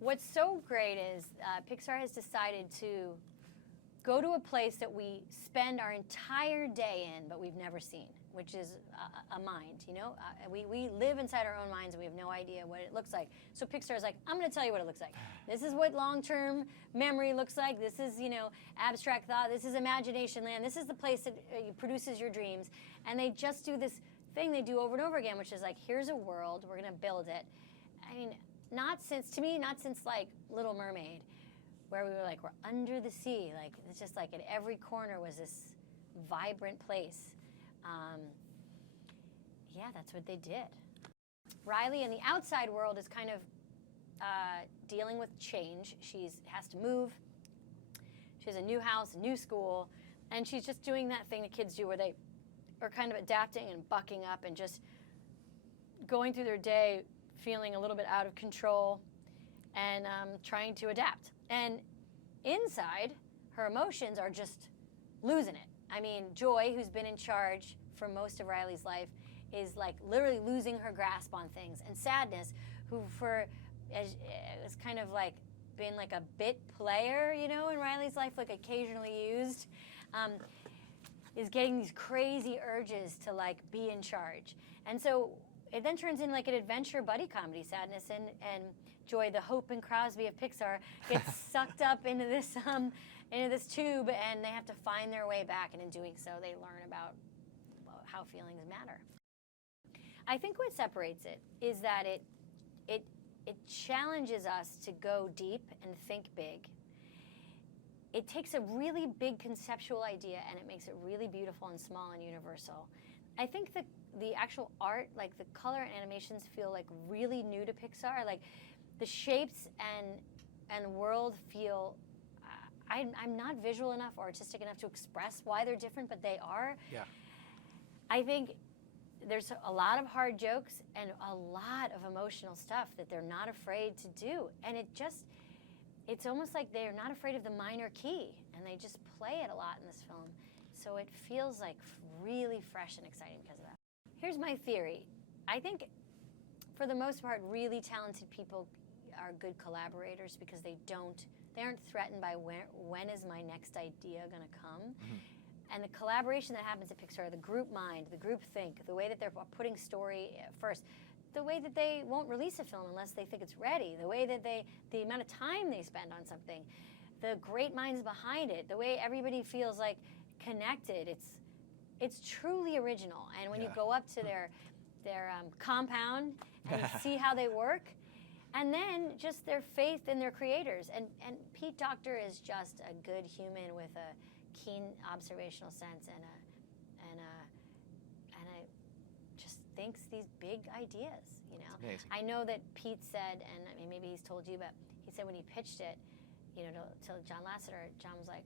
What's so great is Pixar has decided to go to a place that we spend our entire day in, but we've never seen, which is a mind, you know? We live inside our own minds and we have no idea what it looks like. So Pixar's like, I'm gonna tell you what it looks like. This is what long-term memory looks like. This is, you know, abstract thought. This is imagination land. This is the place that produces your dreams. And they just do this thing they do over and over again, which is like, here's a world, we're gonna build it. I mean, not since like Little Mermaid, where we were like, we're under the sea. Like, it's just like at every corner was this vibrant place. Yeah, that's what they did. Riley in the outside world is kind of dealing with change. She has to move. She has a new house, a new school, and she's just doing that thing that kids do where they are kind of adapting and bucking up and just going through their day feeling a little bit out of control and trying to adapt. And inside, her emotions are just losing it. I mean, Joy, who's been in charge for most of Riley's life, is like literally losing her grasp on things. And Sadness, who is kind of like been like a bit player, you know, in Riley's life, like occasionally used, is getting these crazy urges to like be in charge. And so it then turns into like an adventure buddy comedy. Sadness and Joy, the Hope and Crosby of Pixar, gets sucked up into this tube, and they have to find their way back. And in doing so, they learn about how feelings matter. I think what separates it is that it challenges us to go deep and think big. It takes a really big conceptual idea and it makes it really beautiful and small and universal. I think the actual art, like the color and animations, feel like really new to Pixar. Like the shapes and world feel. I'm not visual enough or artistic enough to express why they're different, but they are. Yeah. I think there's a lot of hard jokes and a lot of emotional stuff that they're not afraid to do, and it's almost like they're not afraid of the minor key, and they just play it a lot in this film. So it feels like really fresh and exciting because of that. Here's my theory. I think, for the most part, really talented people are good collaborators because they aren't threatened by when is my next idea going to come. Mm-hmm. And the collaboration that happens at Pixar, the group mind, the group think, the way that they're putting story first, the way that they won't release a film unless they think it's ready, the way that the amount of time they spend on something, the great minds behind it, the way everybody feels like connected. It's truly original. And when you go up to their compound and you see how they work, and then just their faith in their creators. And Pete Docter is just a good human with a keen observational sense and just thinks these big ideas, you know. Amazing. I know that Pete said, and I mean maybe he's told you, but he said when he pitched it, you know, to John Lasseter, John was like,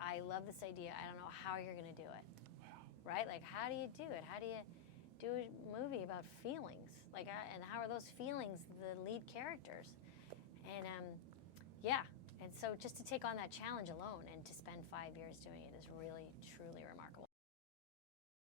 I love this idea. I don't know how you're going to do it. Wow. Right? Like, how do you do it? How do you do a movie about feelings? Like, and how are those feelings the lead characters? And yeah. And so just to take on that challenge alone and to spend 5 years doing it is really, truly remarkable.